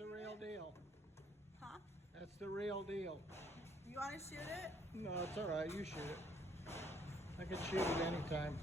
the real deal. Huh? That's the real deal. You want to shoot it? No, it's all right. You shoot it. I can shoot it anytime.